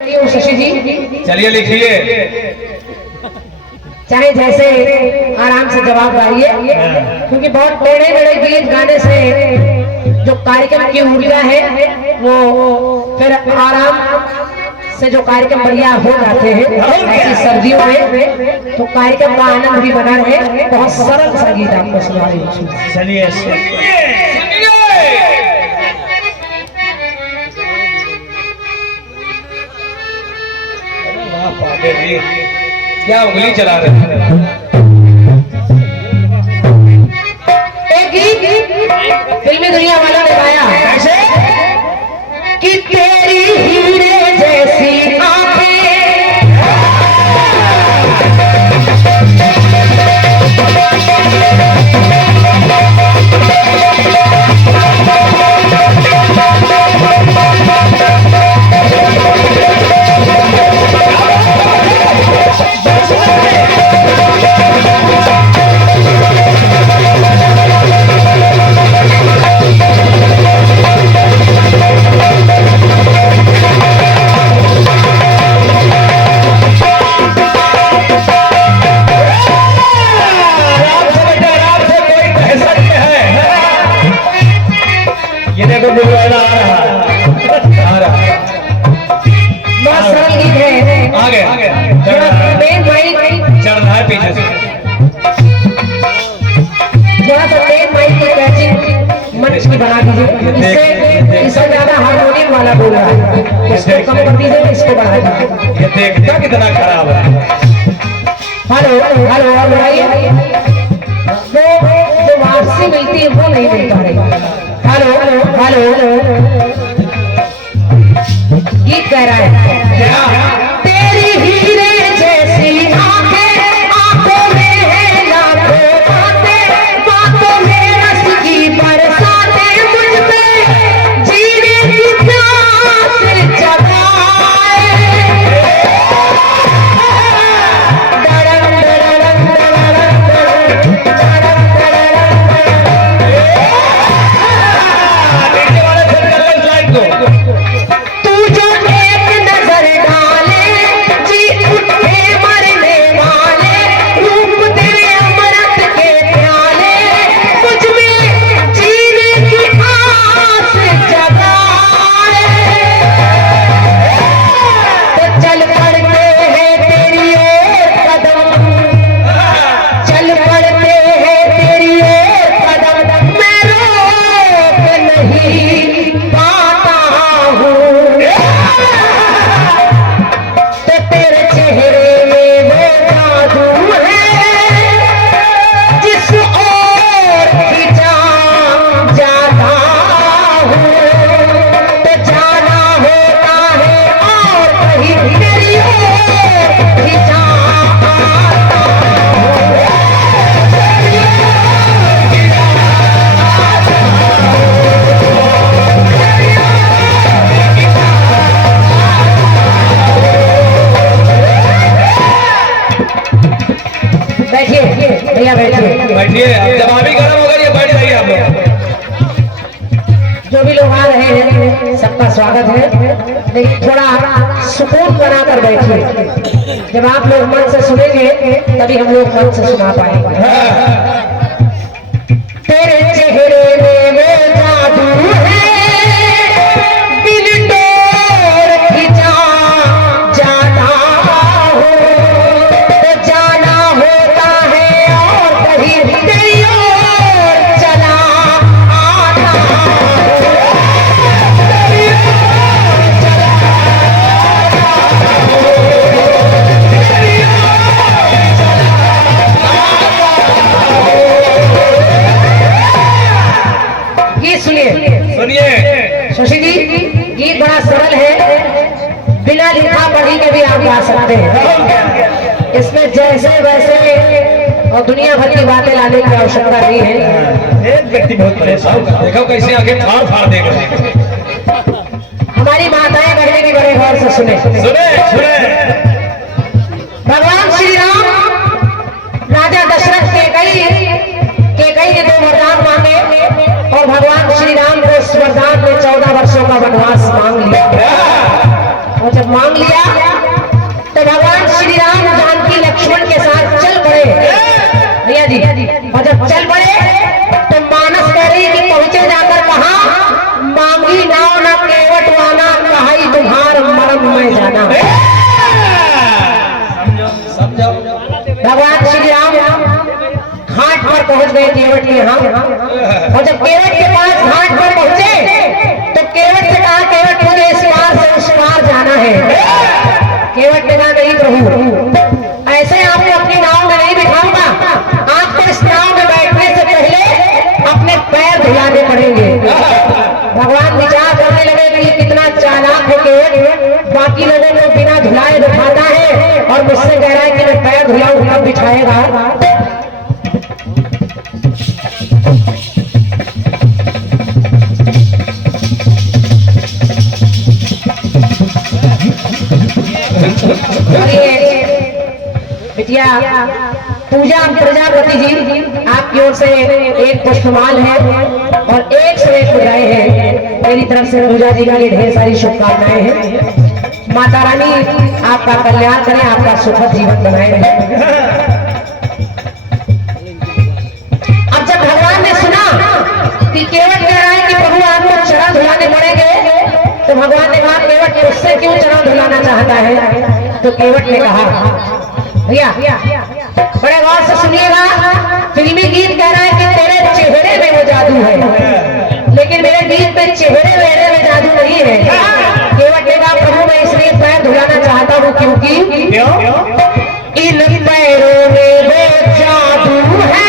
शशि जी चलिए लिखिए, चाहे जैसे आराम से जवाब आइए, क्योंकि बहुत बड़े बड़े गीत गाने से जो कार्यक्रम की ऊर्जा है वो फिर आराम से जो कार्यक्रम बढ़िया हो जाते हैं। ऐसी सर्दियों में तो कार्यक्रम का आनंद भी बना रहे। बहुत सरल संगीत आपको सुना रही हूँ। चलिए क्या उंगली चला रहे हैं। एक गीत फिल्मी दुनिया वालों ने गाया कैसे कि तेरी हीरे जैसी आंखें बना दीजिए। इससे ज्यादा हारमोनियम वाला बोल रहा है, इसको कम कर दीजिए, इसको बढ़ा दीजिए। ये देखना कितना खराब है। हेलो हेलो बढ़ाइए, वो जो वापसी मिलती है वो नहीं मिल पा रही। हेलो हेलो गीत कह रहा है तेरी हीरे जैसी आंखें, आंखों में है लाखों बातें, बातों में रस की बरसातें, मुझ पे जीने की प्यास जगाए। डरम डरम डरम डरम तू जो एक नजर डाले जी उठे मरने वाले, रूप तेरे अमृत के प्याले, कुछ में जीने की आस जगाए। तो चल पड़ते हैं तेरी ओर कदम, चल पड़ते हैं तेरी ओर कदम, मैं रोक नहीं पाता हूँ। तो तेरे चेहरे में वो जादू है जिस ओर खिंचा जाता हूँ। तो जाना होता है और कहीं तेरी ओर खिंचा आता हूँ। बैठिए भैया बैठिए, बैठिए, अब जवाबी गर्म होगा, ये बैठ जाइए आप लोग। जो भी लोग आ रहे हैं सबका स्वागत है, लेकिन थोड़ा सुकून बनाकर बैठिए। जब आप लोग मन से सुनेंगे तभी हम लोग मन से सुना पाएंगे। तेरे चेहरे में वो जादू है दिल तोड़ खिंचा जाता हूँ। तो जाना होता है और कहीं तेरी ओर चला आता हूँ। तेरी ओर चला आता हूँ। तेरी ओर चला आता हूँ। गीत सुनिए शशि जी, गीत बड़ा सरल है, बिना लिखा पढ़ी के भी आप गा सकते हैं। इसमें जैसे वैसे और दुनिया भर की बातें लाने की आवश्यकता नहीं है। एक व्यक्ति बहुत परेशान, देखो कैसे आगे फाड़ फाड़ देगा। हमारी माताएं बहने के बड़े गौर से सुने। भगवान श्री राम राजा दशरथ केकई ने 2 वरदान मांगे और भगवान श्री राम को इस वरदान में 14 वर्षों का वनवास मांग लिया। और जब मांग लिया किया तो भगवान श्री राम जानकी लक्ष्मण के साथ चल पड़े भैया जी। और जब चल पड़े तो मानस कह रही कि पहुंचे जाकर कहा, मांगी नाव ना केवट वाना, कहाई तुम्हार मरम में जाना। समझो भगवान श्री राम घाट पर पहुंच गए केवट के यहाँ। और जब केवट के पास घाट पर पहुंचे तो केवट से कहा, केवट मुझे इस पार से उस पार जाना है। केवट ने कहा, नहीं प्रभु, ऐसे आपको अपनी नाव में नहीं बिठाऊंगा, आपको इस नाव में बैठने से पहले अपने पैर धुलाने पड़ेंगे। भगवान विचार करने लगे कि ये कितना चालाक है केवट, बाकी लोगों को बिना धुलाए बिठाता है और मुझसे कह रहा है कि मैं पैर धुलाऊं, कब बिठाएगा। बिटिया पूजा प्रजापति जी आपकी ओर से एक पुष्पमाल है और एक से एक पूजाएं हैं। मेरी तरफ से पूजा जी के लिए ढेर सारी शुभकामनाएं हैं। माता रानी आपका कल्याण करें, आपका सुखद जीवन बनाए रहे। अब जब भगवान ने सुना कि केवट कह रहा है कि प्रभु आपको चरण धुलाने पड़ेंगे, तो भगवान ने कहा, केवट उससे क्यों चरण धुलाना चाहता है। तो केवट ने कहा, भैया बड़े गौर से सुनिएगा, फिल्मी गीत कह रहा है कि तेरे चेहरे में वो जादू है, लेकिन मेरे गीत में चेहरे वेहरे में जादू नहीं है। केवट ने कहा, प्रभु मैं इसलिए पैर धुलाना चाहता हूँ क्योंकि इन पैरों में वो जादू है।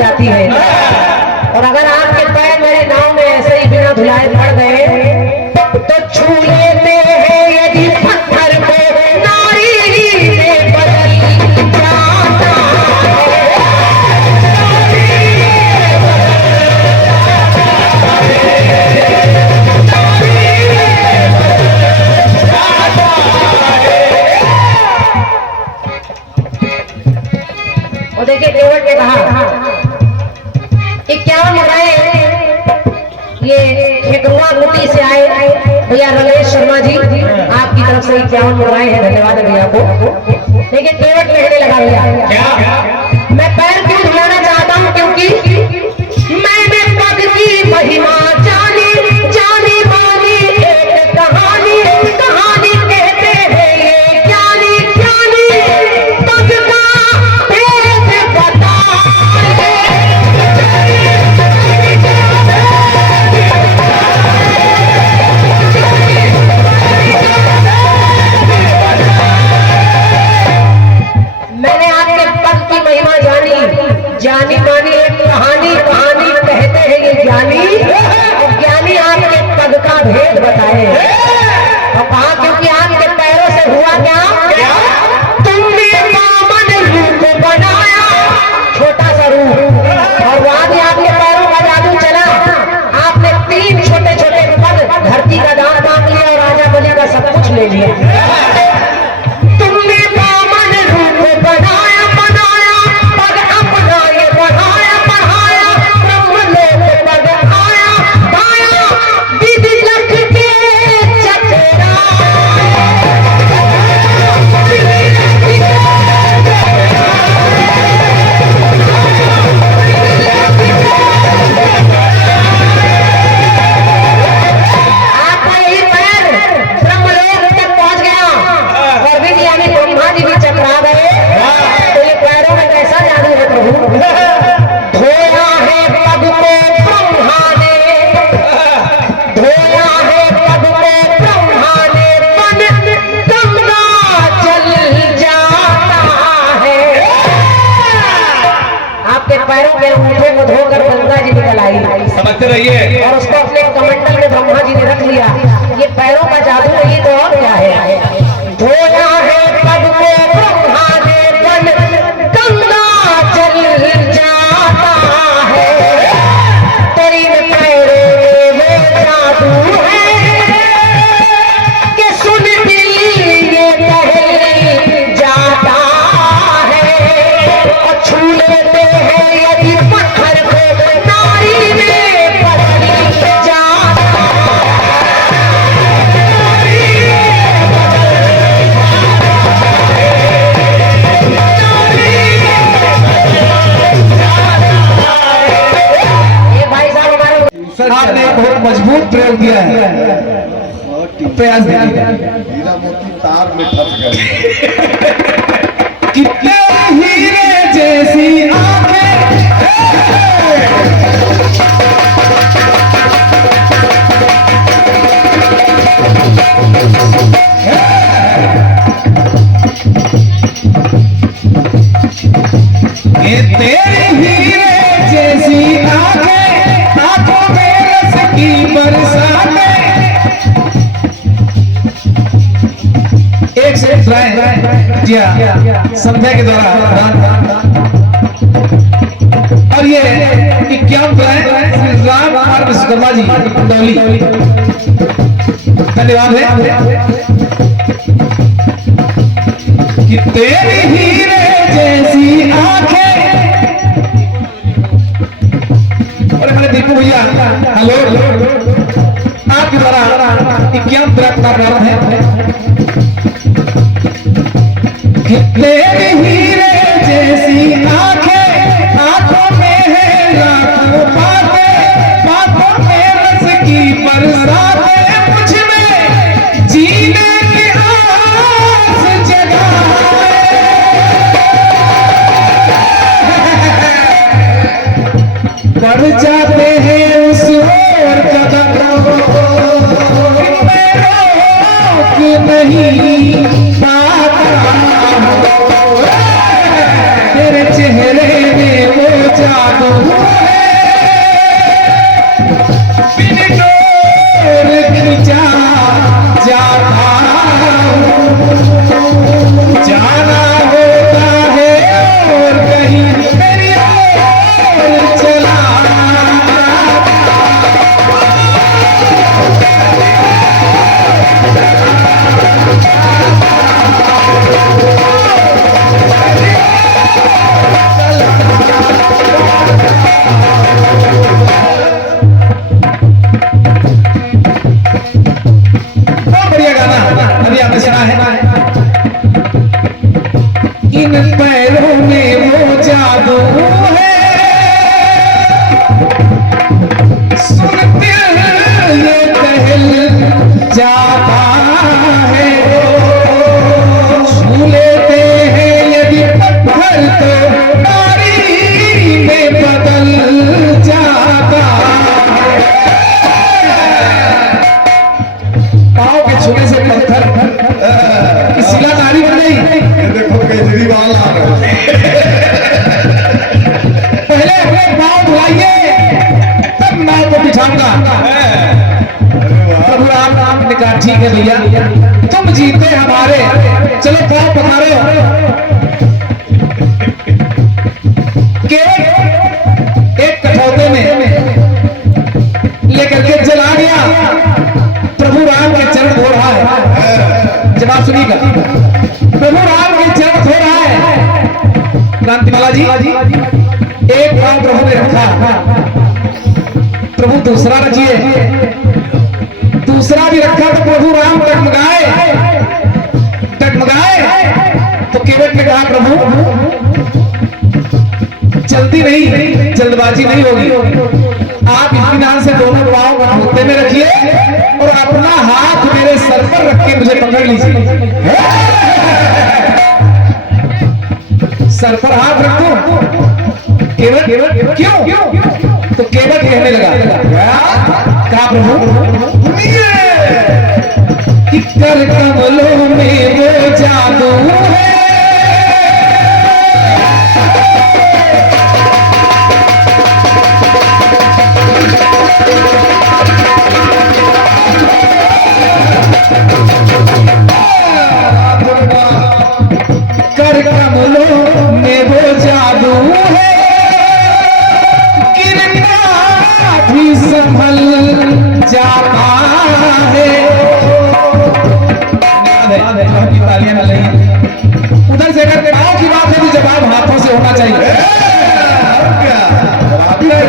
जाती है और अगर आपके पैर मेरे नाव में ऐसे ही बिना धुलाए पड़ गए तो छू लेते हैं यदि पत्थर को नारी में बदल जाता है। और देखिए केवट ने कहा 51 मुद्राएं ये खेतुआ गुटी से आए भैया रमेश शर्मा जी, आपकी तरफ से 51 मुद्राएं हैं। धन्यवाद भैया को। देखिए केवट कहने लगा, भैया मैं पैर क्यों धुलाना चाहता हूँ क्योंकि मैंने पग की महिमा जानी जानी मानी एक कहानी कहानी कहते हैं ये ज्ञानी ज्ञानी पग का भेद बताए। मैंने आपके पग की महिमा जानी मानी एक कहानी कहानी कहते हैं ये ज्ञानी और ज्ञानी आपके पग का भेद बताए। और कहा क्योंकि आपके पैरों से हुआ क्या, तुमने वामन रूप बनाया, छोटा सा रूप, और वहां भी आपके पैरों का जादू चला। आपने 3 छोटे छोटे पग धरती का दान मांग लिया और राजा बलि का सब कुछ ले लिया। लाई, समझते रहिए। और उसको अपने कमंडल में ब्रह्मा जी ने रख लिया। ये पैरों का जादू नहीं तो और क्या है। धोया है पग को ब्रह्मा ने बन गंगा जल जाता है, तो इन पैरों में जादू है कि सुन दिल ये टहल जाता है, और छू लेते हैं यदि पत्थर को नारी में बदल जाता है। ये भाई साहब हमारे आपने बहुत मजबूत प्रयोग दिया है, प्रयास दिया हीरा मोती तार में फंस गए। कितने हीरे जैसी आंखें, ये तेरी हीरे जैसी आंखें, आंखों में रस की बरसातें। एक से एक लाइन जी हाँ संध्या के दौरान, और ये 51 लाइन श्री राम कुमार विश्वकर्मा जी डोली, धन्यवाद है। कि तेरी हीरे जैसी आंखें, और हमारे दीपू भैया हेलो, आपके द्वारा 51 का प्रारंभ है। तेरी हीरे जैसी आंखें, आंखों में है लाखों बातें, बातों में रस की बरसातें, मुझ में जीने की आस जगाए। बढ़ जाते हैं उस ओर कदम, मैं रोक नहीं पाता, तेरे चेहरे में वो जादू है, बिन डोर खिंचा जाता हूँ, जाना होता है और कहीं मेरी ओर चला। बहुत बढ़िया गाना अभी आपने सुना है। इन पैरों में वो जादू है, सुन दिल ये टहल जाता है, छू लेते हैं यदि पत्थर तो नारी में बदल जाता है। पाँव के छूने से पत्थर की शिला नारी बन गई। ये देखो केजरीवाल आ रहे हैं। पहले अपने पाँव धुलाइए तब नाव को बिछाऊंगा। प्रभु राम ने कहा ठीक है भैया, तुम जीते हमारे, चलो पाँव पखारो। केवल एक कठौते में लेकर के चला गया, प्रभु राम के चरण धो रहा है। जवाब सुनिएगा, प्रभु राम के चरण धो रहा है। क्रांतिमाला जी एक पांव प्रभु ने रखा, प्रभु दूसरा रखिए, दूसरा भी रखा तो प्रभु राम टकमगाए, तो केवट ने कहा प्रभु जल्दी नहीं, जल्दबाजी नहीं होगी, आप इत्मीनान से दोनों पांव घुटने में रखिए और अपना हाथ मेरे सर पर रख के मुझे पकड़ लीजिए। सर पर हाथ रखो। केवट क्यों? तो केवट कहने लगा, कहा प्रभु कि कर कमलों में वो जादू है, संभल जाता है। तालियां न लगी उधर से अगर पाँव की बात है तो जवाब हाथों से होना चाहिए।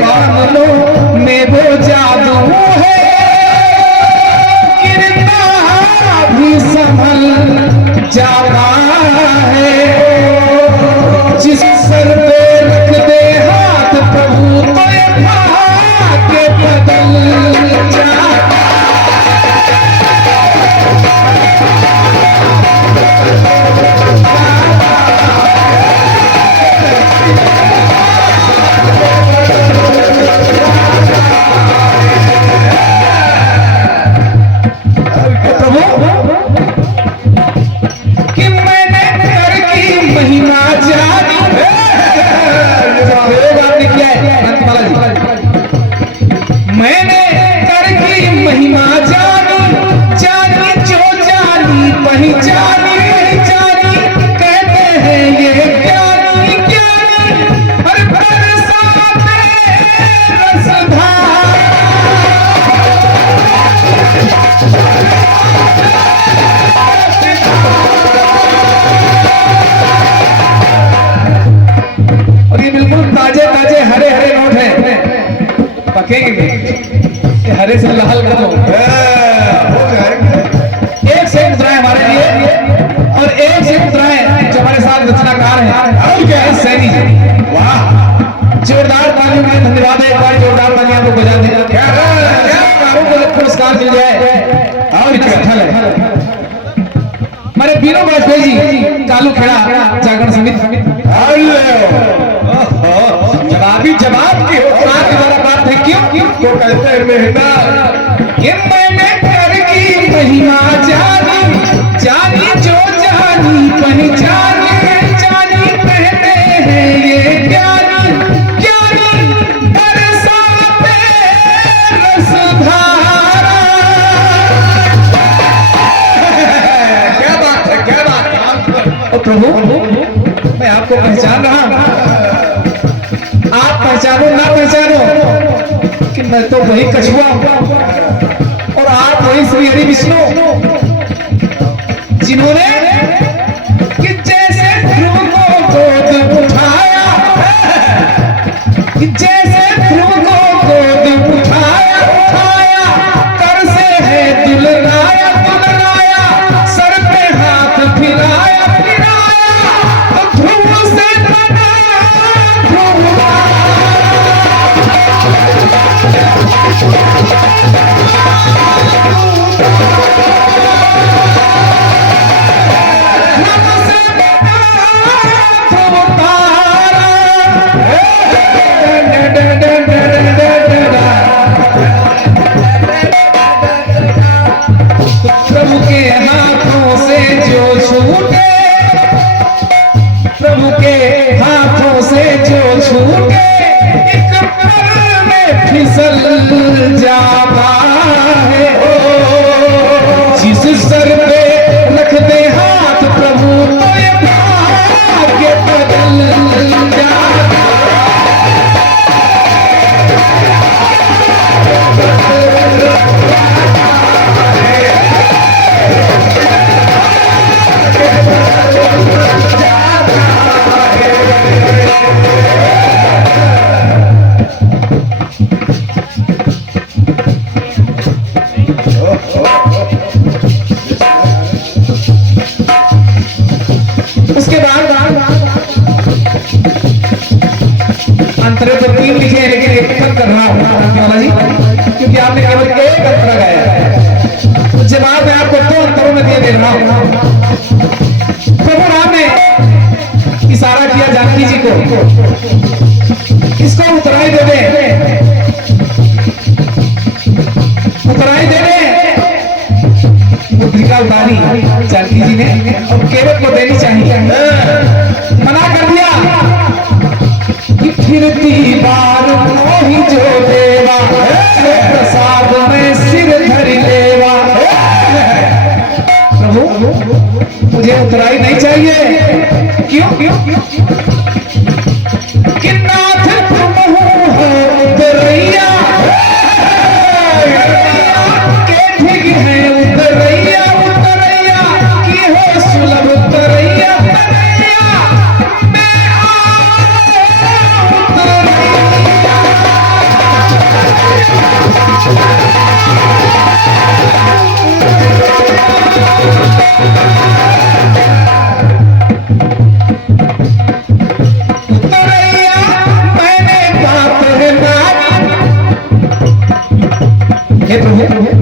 बादलों में वो जादू है गिरता भी संभल जाता है। जिस सर पे रख दे हाथ प्रभु तो ये भाग्य बदल जाता। महिमा जानी मैंने कर की महिमा जानी जानी जो जानी पहचानी जानी कहते हैं ये ज्ञानी ज्ञानी हर बरसाते रसधार। और ये बिल्कुल ताजे ताजे हरे हरे नोट हैं, पकेंगे ये हरे से लाल कर दो। एक से मुद्राएं हमारे लिए और एक से मुद्राएं जो हमारे साथ रचनाकार हैं सैनी जी। वाह जोरदार तालियों में धन्यवाद है। एक बार जोरदार तालियां आपको बजा दें। क्या पुरस्कार मिल जाए और अच्छा लगे। हमारे बीनो वाजपेयी जी कालू खेड़ा जागरण समिति जवाबी जवाब की बात है क्यों तो कहते हैं मेहनत ये मैंने कर की महिमा जानी जानी जो जानी पहचानी जानी कहते हैं ये ज्ञानी ज्ञानी बरसाते रसधारा। क्या बात है क्या बात है। ओ प्रभु मैं आपको पहचान रहा हूं, आप पहचानो ना पहचानो कि मैं तो वही कछुआ और आप वही श्री हरि विष्णु जिन्होंने कि जैसे ध्रुव को गोद उठाया जैसे ध्रुव को गोद उठाया उठाया कर से है दुलराया दुलराया सर पे हाथ फिराया फिराया तो ध्रुव से प्रभु के हाथों से जो छूटे प्रभु के हाथों से जो छूटे एक पल में फिसल जाता है। जिस सर पे रख दे हाथ प्रभु तो ये भाग्य बदल जाता। उसके बाद अंतरे तो 3 लिखे हैं लेकिन एक तक कर रहा हूं जी क्योंकि आपने केवल एक अंतरा गाया है। तो जवाब मैं आपको 2 अंतरों में दे रहा हूं। प्रभु राम ने इशारा किया जानकी जी को इसको उतराई दे दे उतराई दे दे। मुद्रिका उतारी जानकी जी ने और केवट को देनी चाहिए, मना कर दिया कि फिरती बार मोही जो देवा प्रसाद में सिर धर लेवा। प्रभु मुझे उतराई नहीं चाहिए। क्यों कि नाथ तुम हो उतरैया हे प्रभु